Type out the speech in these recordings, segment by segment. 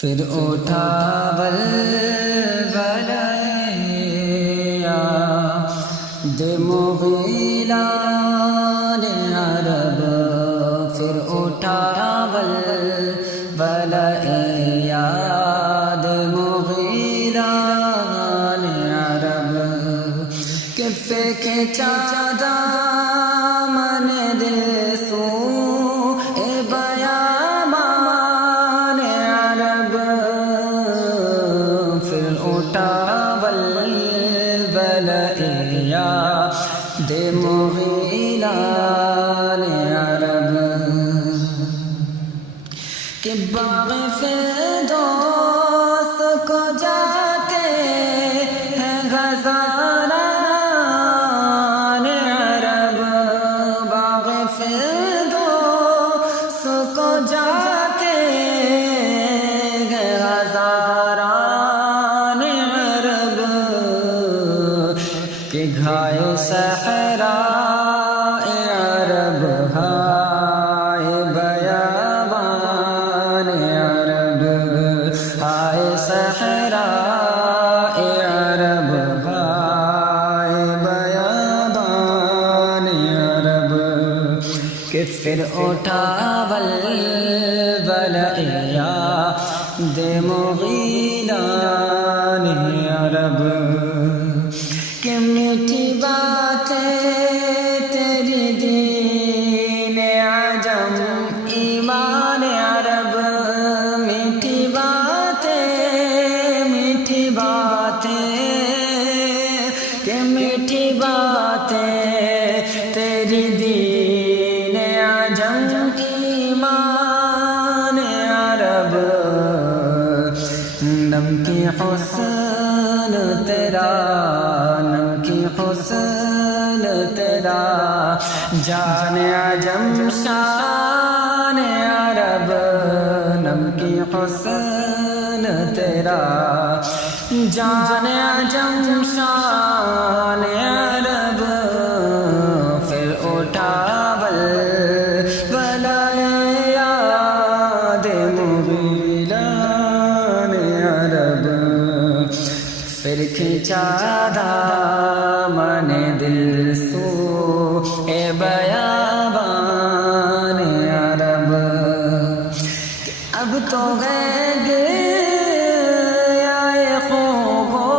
پھر اٹھا ولولیا دے مغیلان عرب، پھر اٹھا ولولیا دے مغیلان عرب، کہ پھینکے چادہ من دل سو اے بیابان عرب، پھر اٹھا ولولیا دے مغیلان عرب، کہ باغ فردوس کو جاتے ہیں غزالان عرب، باغ فردوس کو جاتے ہیں غزالان عرب، کہ گھائے صحراء عرب ہائے بیابان عرب، ہائے صحراء عرب ہائے بیابان عرب، کہ پھر اٹھا ولولیا دے مغیلان عرب، کہ میٹھی باتیں تیری دین عجم ایمان عرب، میٹھی باتیں کہ میٹھی باتیں تیری دین عجم ایمان عرب، نمکی حسن تیرا نمکی حسن تیرا جان عجم شان عرب، نمکی حسن تیرا جان عجم شان عرب، پھر اٹھا ولولیا دے مغیلان عرب، پھر کھینچا دامن دل سو اے بیابان عرب، کہ اب تو گئے گیا خوبو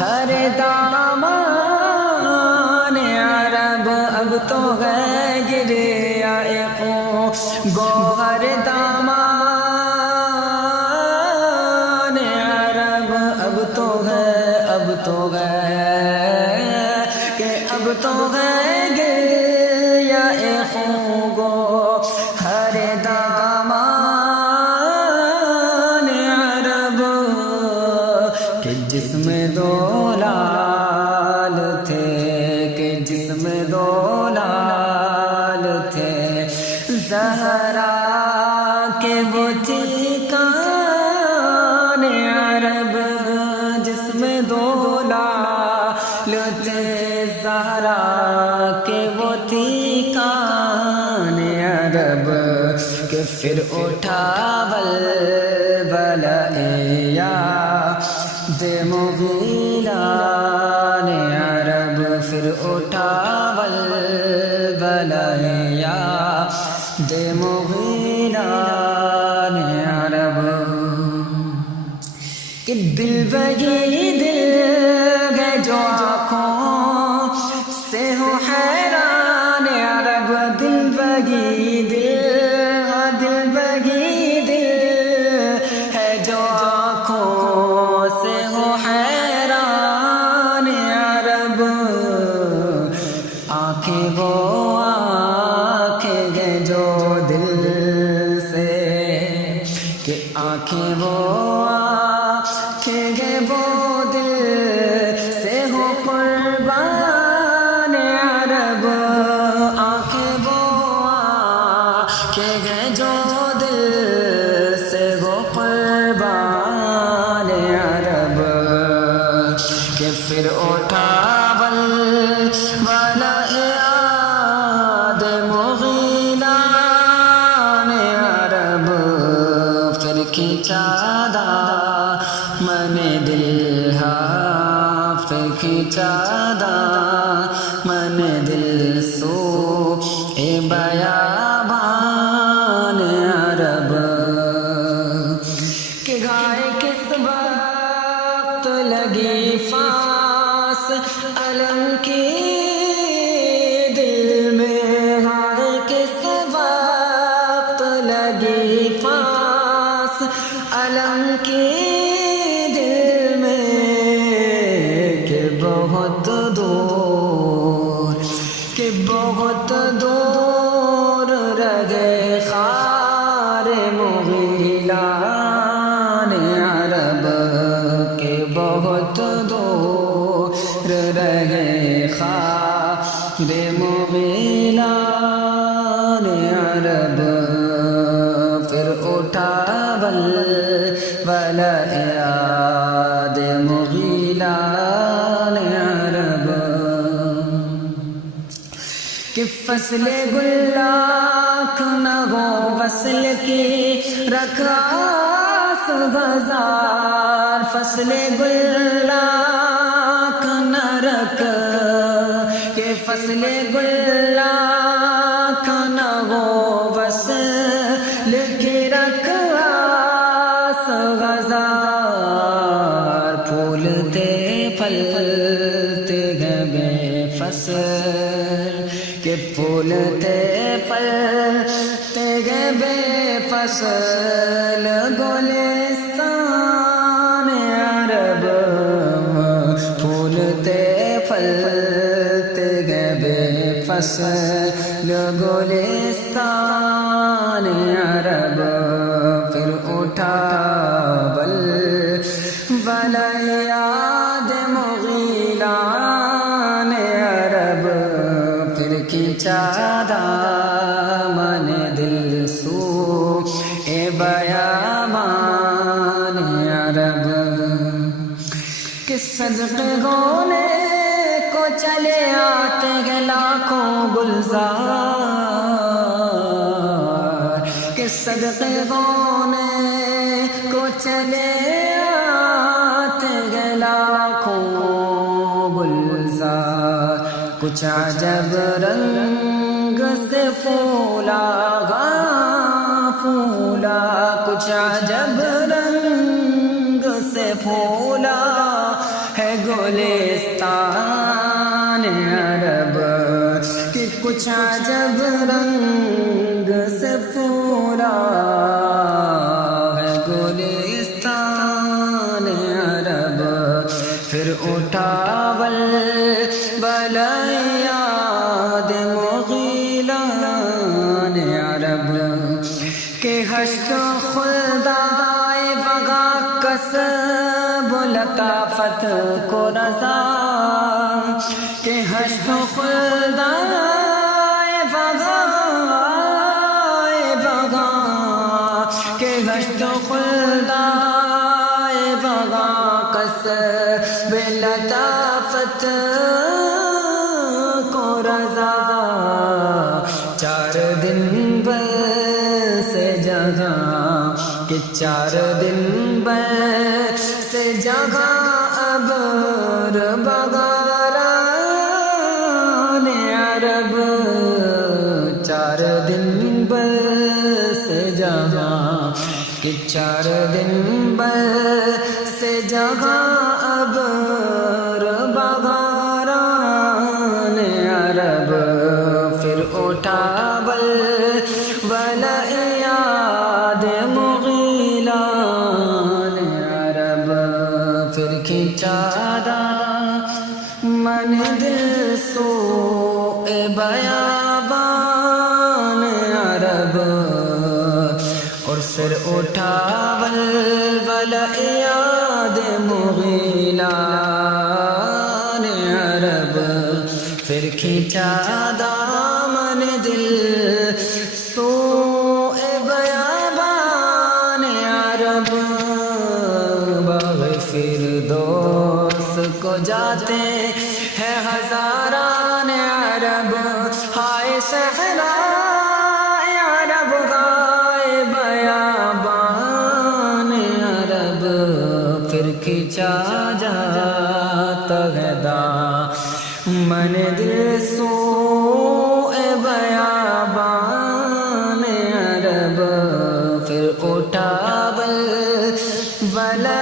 ہر دامان عرب، اب تو گئے گریا گوہر دامان عرب، اب تو گئے کہ اب تو گئے گریا خوگو ہر دامان عرب، کہ جس میں دو لال تھے، کہ جس میں دو لال تھے، زہرا کے وہ تھی کان عرب، جس میں دو لال تھے، زہرا کے وہ تھی کان عرب، کہ پھر اٹھا ولولیا دے مغیلان عرب، پھر اٹھا ولولیا دے مغیلان عرب، کہ دل وہی دل گئے جو آنکھوں سے ہو حیران عرب، دل وہی دل ہے جو آنکھوں سے ہو حیران عرب، آنکھیں وہ آنکھیں گئے جو دل سے، کہ آنکھیں وہ آنکھیں گئے وہ دل سے ہو قربان عرب، آنکھیں وہ آنکھیں گئے جو دل سے ہو قربان عرب، کہ پھر اٹھا ولولیا دے مغیلان عرب، پھر کھینچا کھینچادا من دل ہافت کھینچادا من دل سو اے بیابان عرب کہ گائے کس وقت لگی فاس علم کی دل میں گائے کس وقت لگی فاس علم کی دل میں کہ بہت دور رہے خار مغیلان عرب کے بہت دور رہے خار مغیلان عرب پھر اٹھا ولولہ یاد مغیلان عرب کہ فصل گلاک نہ ہو وصل کی رکھاس ہزار فصل گلاک نہ رکھ کہ فصل گلاک نہ ہو وصل کی رکھاس ہزار پھولتے پھلتے ہیں بے فصل کہ پھولتے پھلتے گئے بے فصل گلستان عرب پھولتے پھلتے گئے بے فصل گلستان عرب پھر اٹھا ولولہ یاد مغیلان عرب کھینچادا من دل سو اے بیابان عرب کس صدقے ہونے کو چلے آتے ہیں لاکھوں گلزار کس صدقے ہونے کو چلے آتے ہیں لاکھوں گلزار کچھ عجب رنگ سے پھولا کچھ عجب رنگ سے پھولا ہے گلستان عرب کہ کچھ عجب رنگ سے پھولا ہے گلستان عرب پھر اٹھا ولولہ یاد مغیلان عرب کہ حشر خلدائے وغا کسب لطافت کو رضا کہ حشر خلدائے وغا کہ حشر خلدائے وغا کسب لطافت کو رضا چار دن سے جگہ کہ 4 دن سے جگہ ابر بغاران عرب 4 دن سے جگہ کہ 4 دن سے جگہ ابر بغاران عرب پھر اٹھا ولولہ یاد مغیلان عرب پھر کھینچادا من دل سو اے بیابان عرب اور پھر اٹھا ولولہ یاد مغیلان عرب پھر کھینچادا من دل سو اے بیابان عرب باغ فردوس کو جاتے ہیں ہزاران عرب ہائے صحرائے عرب گائے بیابان کھینچا جاتا ہے دامن دل سوئے بیابان عرب، پھر اٹھا ولولہ